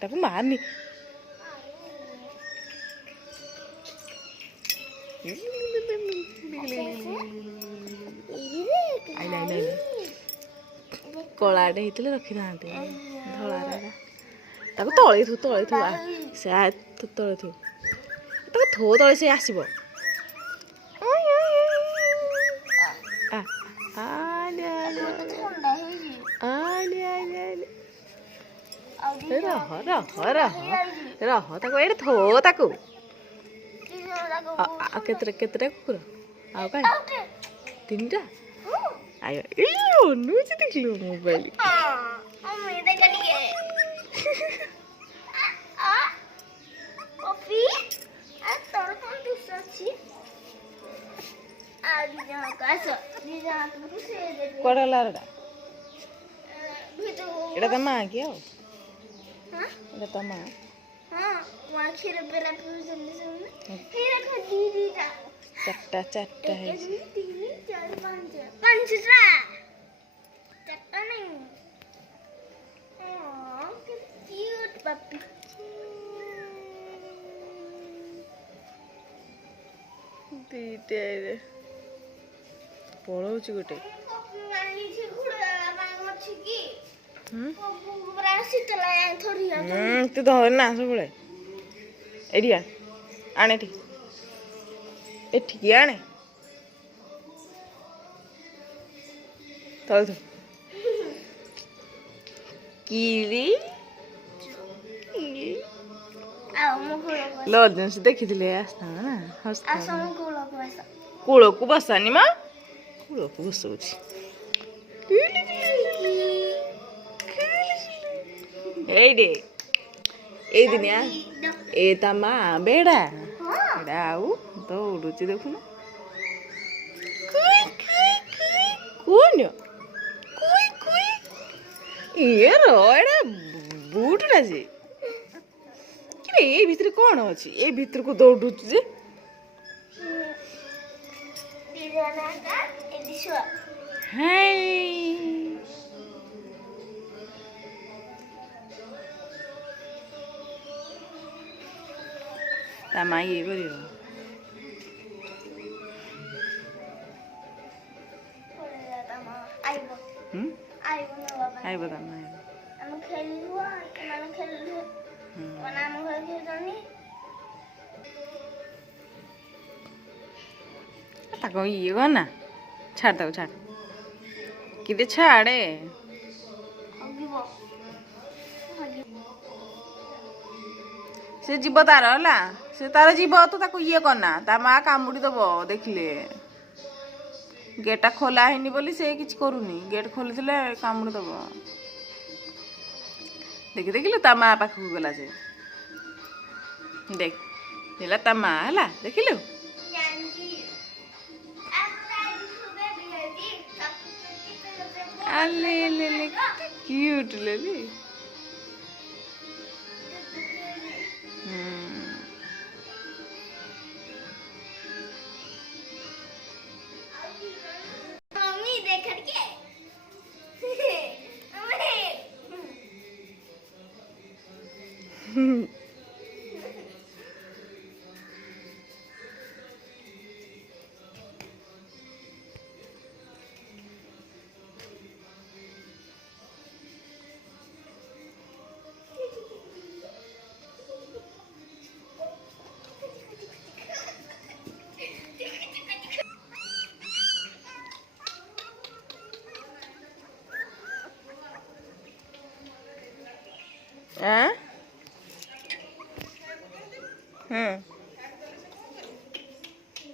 ତାକୁ ମାରନି। କଳାଟେ ହେଇଥିଲେ ରଖିଥାନ୍ତି ଧଳାରେ ତାକୁ ତଳେଇଥିବୁ ସେ ତଳେଥିବୁ ତାକୁ ଥୋ ତଳେ ସେ ଆସିବ। ରହ ତାକୁ ଏଇଠି ଥୋ ତାକୁ। ଆଉ କେତେଟା କୁକୁର ଆଉ କାଇଁ 3ଟା। ଆୟ ଅନଉଛି ଦେଖିଲୁ ମୋବାଇଲ। କୁଆଡ଼େ ଗଲା ଏଟା? ଏଇଟା ତା ମା କି ଆଉ? ଏଇଟା ତା ମା। ଚାରିଟା ହେଇଛି। ଦିଟା ପଳଉଛି ଗୋଟେ। ତୁ ଧରନା ସବୁବେଳେ। ଏଇଠି ଆଣେ ଏଠିକି ଆଣେ। ତଳେ କିରି ଲଜେନ୍ସ ଦେଖିଥିଲେ ଆସିଥାନ୍ତା ନା। କୂଳକୁ ବସାନି ମା। କୂଳକୁ ବସଉଛି। ଏଇଠି ଏଇ ଦିନିଆ ଏ ତା ମା ବେଡ଼ା ଏଇଟା ଆଉ ଦୌଡୁଛି ଦେଖୁନ। ଇଏ ଏଇଟା ବୁଟଟା ଯେ ଏଇ ଭିତରେ କଣ ଅଛି? ଏଇ ଭିତରକୁ ଦୌଡୁଛୁ ଯେ ତା ମା ଇଏ କରିବ। ଆଇବ ତା ମା ତାକୁ ଇଏ କର ନା। ଛାଡ଼ ତାକୁ ଛାଡ଼ କିଟେ ଛାଡ଼େ। ସେ ଯିବ ତାର ହେଲା। ସେ ତାର ଯିବ ତୁ ତାକୁ ଇଏ କରନା। ତା ମା କାମୁଡ଼ି ଦବ ଦେଖିଲେ। ଗେଟ୍ଟା ଖୋଲା ହେଇନି ବୋଲି ସେ କିଛି କରୁନି। ଗେଟ୍ ଖୋଲିଥିଲେ କାମୁଡ଼ି ଦବ। ଦେଖିଲୁ ତା ମା ପାଖକୁ ଗଲା ସେ। ଦେଖ ହେଲା ତା ମା ହେଲା ଦେଖିଲୁ। କ୍ୟୁଟ୍ ଲେଲି। हाँ